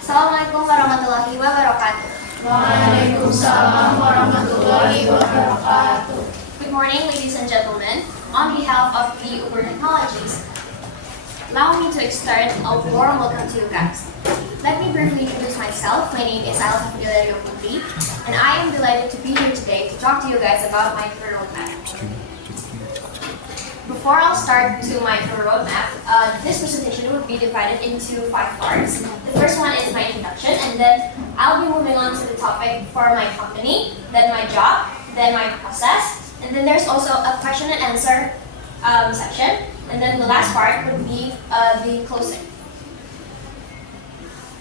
Assalamualaikum warahmatullahi wabarakatuh. Waalaikumsalam warahmatullahi wabarakatuh. Good morning, ladies and gentlemen. On behalf of the Uber Technologies, allow me to extend a warm welcome to you guys. Let me briefly introduce myself. My name is Ailsa Videlia, Putri, and I am delighted to be here today to talk to you guys about my career roadmap. Before I'll start to my career roadmap, this presentation will be divided into 5 parts. The first one is my introduction, and then I'll be moving on to the topic for my company, then my job, then my process, and then there's also a question and answer section, and then the last part would be the closing.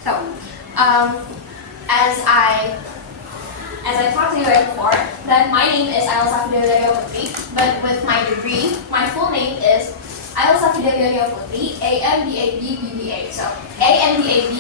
So, as I talked to you guys before, that my name is Ailsa Videlia Putri, but with my degree, my full name is Ailsa Videlia Putri, AMBAB BBA. So, AMBAB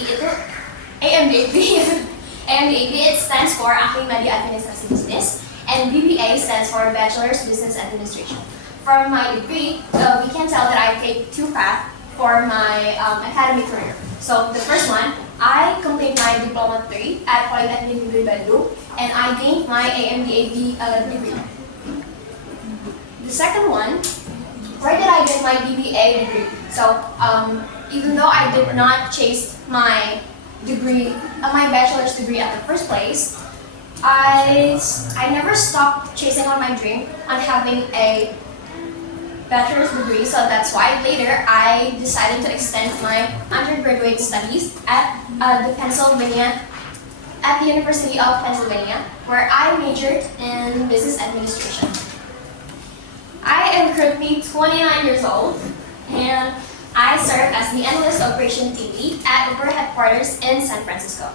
it stands for Ahli Media Administrasi Bisnis, and BBA stands for Bachelor's Business Administration. From my degree, we can tell that I take 2 paths for my academic career. So, the first one, I completed my Diploma 3 at Polytechnic Negeri Bandung, and I gained my AMBAB degree. The second one, where did I get my BBA degree? So, even though I did not chase my degree, my bachelor's degree at the first place, I never stopped chasing on my dream on having a bachelor's degree, so that's why later I decided to extend my undergraduate studies at the University of Pennsylvania, where I majored in business administration. I am currently 29 years old, and I serve as the Analyst Operation Team Lead at Uber headquarters in San Francisco.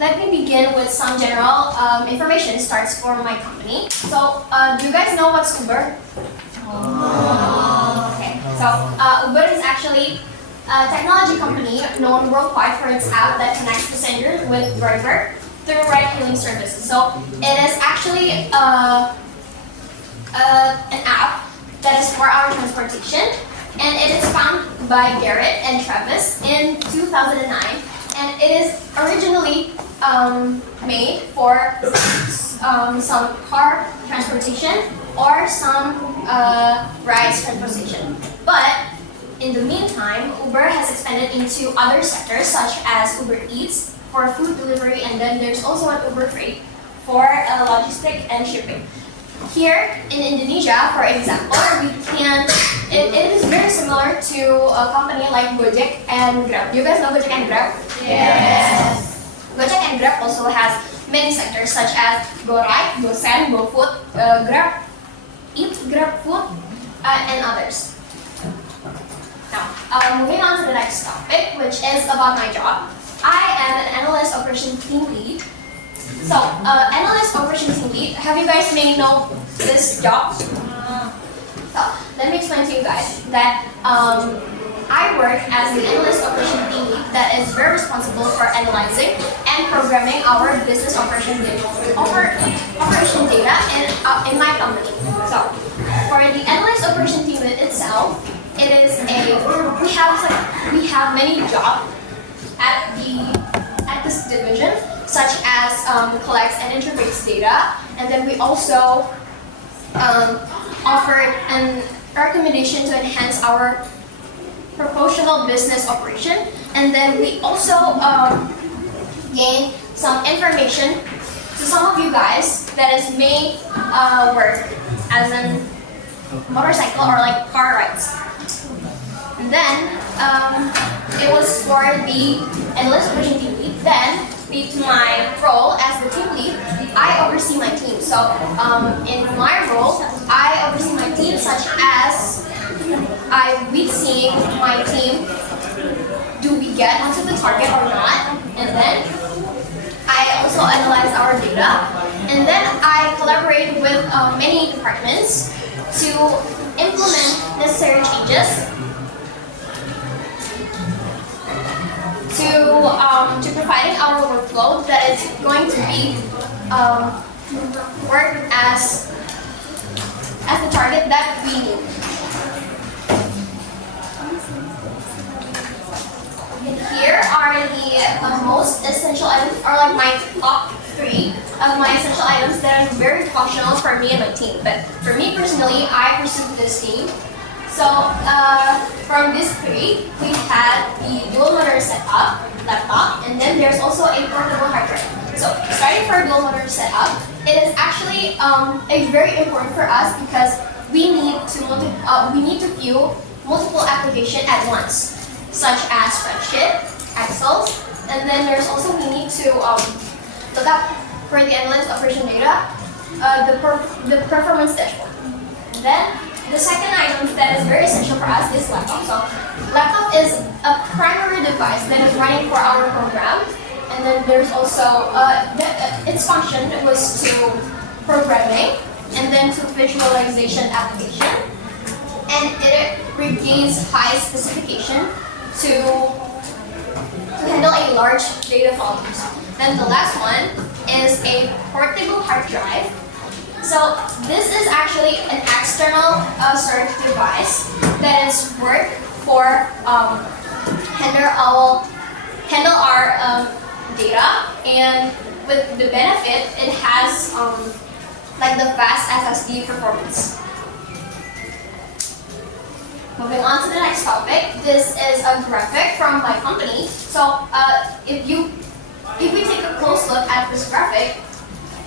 Let me begin with some general information. Starts from my company. So, do you guys know what's Uber? Okay. So, Uber is actually a technology company known worldwide for its app that connects passenger with driver through ride-hailing services. So, it is actually an app that is for our transportation, and it is founded by Garrett and Travis in 2009, and it is originally made for some car transportation or some rides transportation. But in the meantime, Uber has expanded into other sectors such as Uber Eats for food delivery, and then there's also an Uber Freight for logistics and shipping. Here in Indonesia, for example, it is very similar to a company like Gojek and Grab. Do you guys know Gojek and Grab? Yes. Gojek and Grab also has many sectors such as GoRide, GoSend, GoFood, Grab Eat, Grab Food, and others. Now, moving on to the next topic, which is about my job. I am an Analyst Operation Team Lead. So, Analyst Operation Team Lead, have you guys may know this job? So, let me explain to you guys that I work as the Analyst Operation Team Lead that is very responsible for analyzing and programming our business operation data in my company. So, for the Analyst Operation Team Lead itself, we have many jobs at this division, such as collects and integrates data, and then we also offered a recommendation to enhance our proportional business operation, and then we also gain some information to some of you guys that is may work as a motorcycle or like car rides. And then it was for the Analyst Operation Team Lead. Then to my role as the team lead, I oversee my team. So in my role, I oversee my team such as I be seeing my team, do we get onto the target or not? And then I also analyze our data, and then I collaborate with many departments to implement necessary changes to providing our workflow that is going to be work as the target that we need. most essential items are like my top three of my essential items that are very functional for me and my team. But for me personally, I pursued this team. So from these three, we had the dual monitor setup, laptop, and then there's also a portable hard drive. So starting for dual monitor setup, it is actually a very important for us because we need to view multiple applications at once, such as spreadsheet, Excel, and then there's also we need to look up for the analytics operation data, the performance dashboard. And then the second item that is very essential for us is laptop. So laptop is a primary device that is running for our program, and then there's also its function was to programming and then to visualization application, and it regains high specification to handle a large data volumes. Then the last one is a portable hard drive. So this is actually an external storage device that is work for handle our data, and with the benefit it has like the fast SSD performance. Moving on to the next topic, this is a graphic from my company. So if we take a close look at this graphic,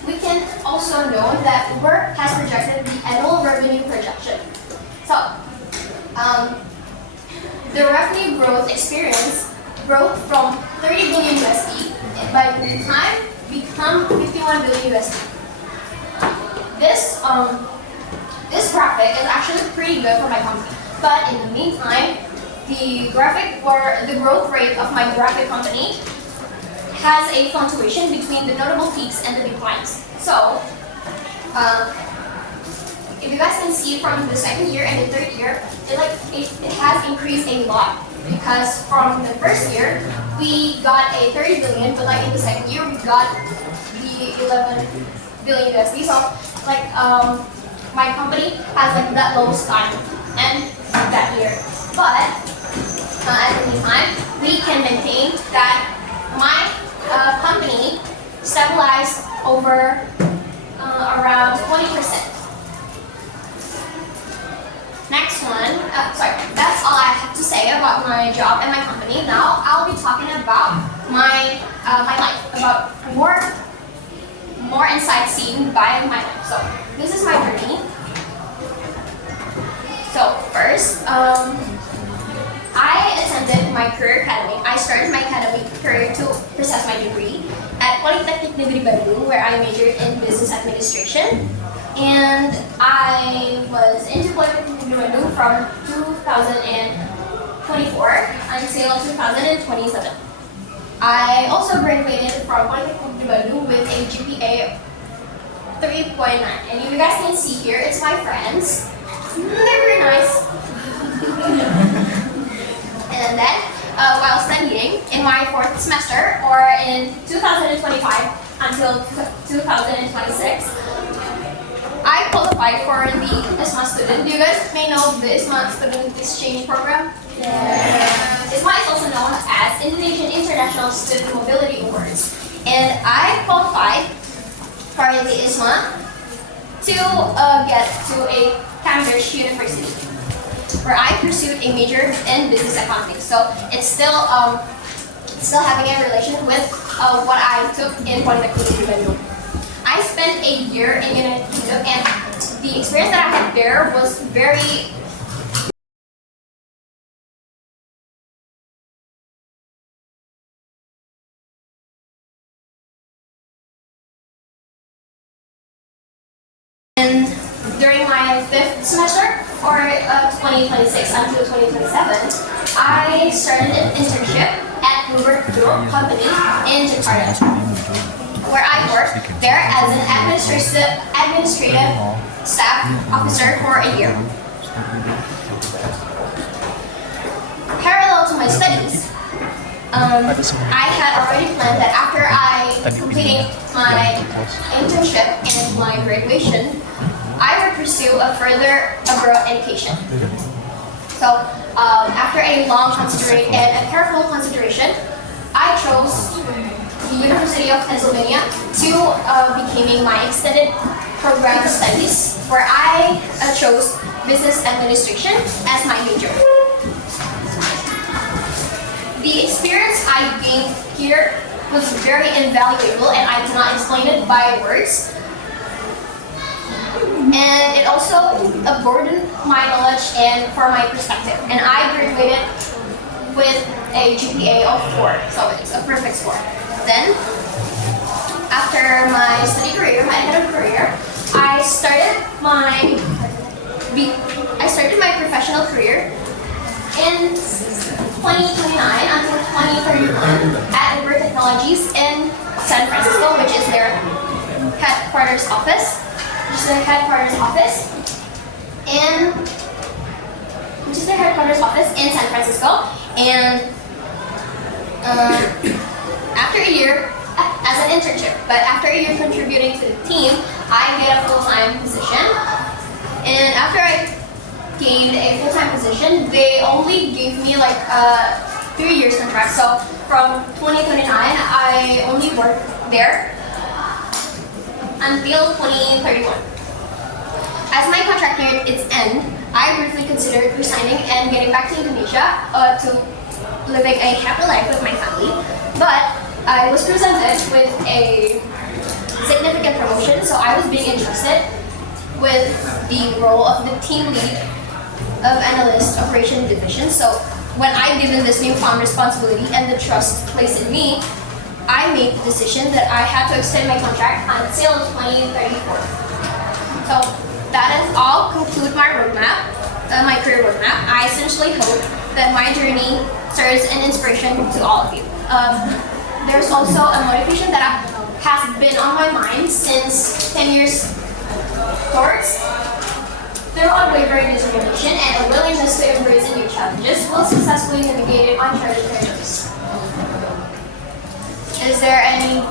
we can also know that Uber has projected the annual revenue projection. So the revenue growth experience growth from 30 billion USD by the time become 51 billion USD. This graphic is actually pretty good for my company. But in the meantime, the growth rate of my graphic company has a fluctuation between the notable peaks and the declines. So, if you guys can see from the second year and the third year, it has increased a lot. Because from the first year, we got a 30 billion, but like in the second year, we got the 11 billion USD. So, my company has like that lowest time and that year. But at the meantime, we can maintain that my company stabilized over around 20%. Next one, that's all I have to say about my job and my company. Now I'll be talking about my life, about more insights seen by my life. So this is my journey. So first, I attended my career academy. I started my academic career to process my degree at Polytechnic Negeri Bandung, where I majored in business administration. And I was into Polytechnic Negeri Bandung from 2024 until 2027. I also graduated from Polytechnic Negeri Bandung with a GPA 3.9. And if you guys can see here, it's my friends. They're very nice. And then, while studying in my fourth semester, or in 2025 until 2026, I qualified for the ISMA student. You guys may know the ISMA Student Exchange Program. Yeah. ISMA is also known as Indonesian International Student Mobility Awards. And I qualified for the ISMA to get to a Cambridge University, where I pursued a major in business accounting. So it's still having a relation with what I took in Polytechnic Negeri Bandung. I spent a year in the United Kingdom, and the experience that I had there was very during my fifth semester, or 2026 until 2027, I started an internship at Uber Group Company in Jakarta, where I worked there as an administrative staff officer for a year. Parallel to my studies, I had already planned that after I completing my internship and my graduation, I would pursue a further abroad education. So after a long consideration and a careful consideration, I chose the University of Pennsylvania to becoming my extended program studies, where I chose business administration as my major. The experience I gained here was very invaluable, and I cannot explain it by words. And it also broadened my knowledge and for my perspective. And I graduated with a GPA of 4, so it's a perfect score. Then, after my study career, my academic career, I started my professional career in 2029 until 2031 at Uber Technologies in San Francisco, which is their headquarters office. In San Francisco. And after a year, as an internship, but after a year contributing to the team, I made a full-time position. And after I gained a full-time position, they only gave me like a 3 years contract. So from 2029, I only worked there until 2031. As my contract neared its end, I briefly considered resigning and getting back to Indonesia to living a happy life with my family. But I was presented with a significant promotion, so I was being entrusted with the role of the team lead of Analyst Operation Division. So when I given this newfound responsibility and the trust placed in me, I made the decision that I had to extend my contract until 2034. So that is all conclude my roadmap, my career roadmap. I essentially hope that my journey serves an inspiration to all of you. There's also a motivation that has been on my mind since 10 years towards through unwavering determination and a willingness to embrace new challenges will successfully navigate uncharted territories. Is there any?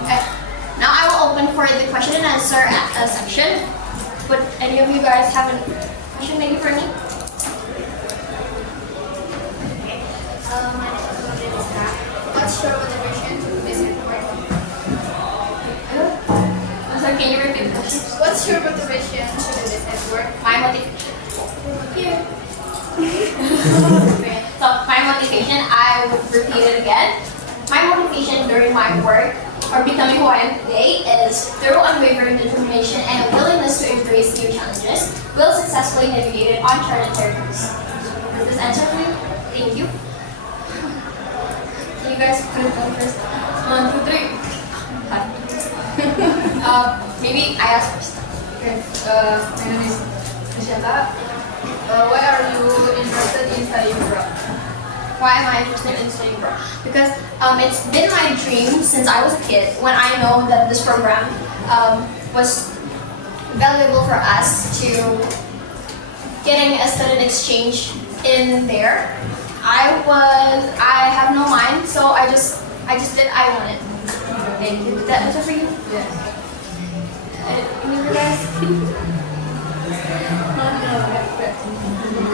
Now I will open for the question and answer section. Would any of you guys have a question maybe for me? Okay. My name is Ailsa. What's your motivation to visit work? So can you repeat the question? What's your motivation to visit work? My motivation. Here. So my motivation, I would repeat it again. My motivation during my work or becoming who I am today is through unwavering determination and a willingness to embrace new challenges will successfully navigate uncharted territories. Does this answer for you? Thank you. Can you guys put it on first? 1, 2, 3. Maybe I ask first. Okay. My name is Michelle. Why are you interested in studying abroad? Why am I interested in studying abroad? Because it's been my dream since I was a kid. When I know that this program was valuable for us to getting a student exchange in there, I have no mind, so I just did. I wanted. Thank you. Did that answer for you? Yes. Any of you guys?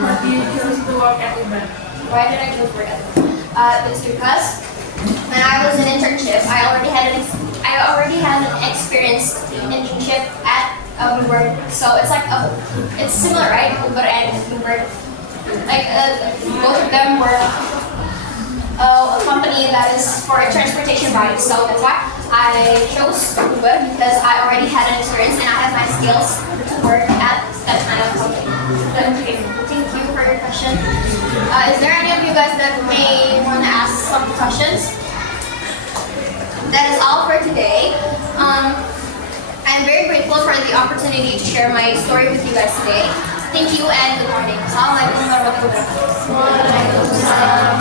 Why did you choose to work at Uber? Why did I choose work at It's because when I was in internship, I already had an experience internship at Uber. So it's like it's similar, right? Uber and Uber. Like both of them were a company that is for transportation rides. So that's why I chose Uber, because I already had an experience and I have my skills to work at that kind of company. Okay, thank you for your question. Is there any of you guys that may want to ask some questions? That is all for today. I'm very grateful for the opportunity to share my story with you guys today. Thank you and good morning. Assalamualaikum warahmatullahi wabarakatuh. Waalaikumsalam.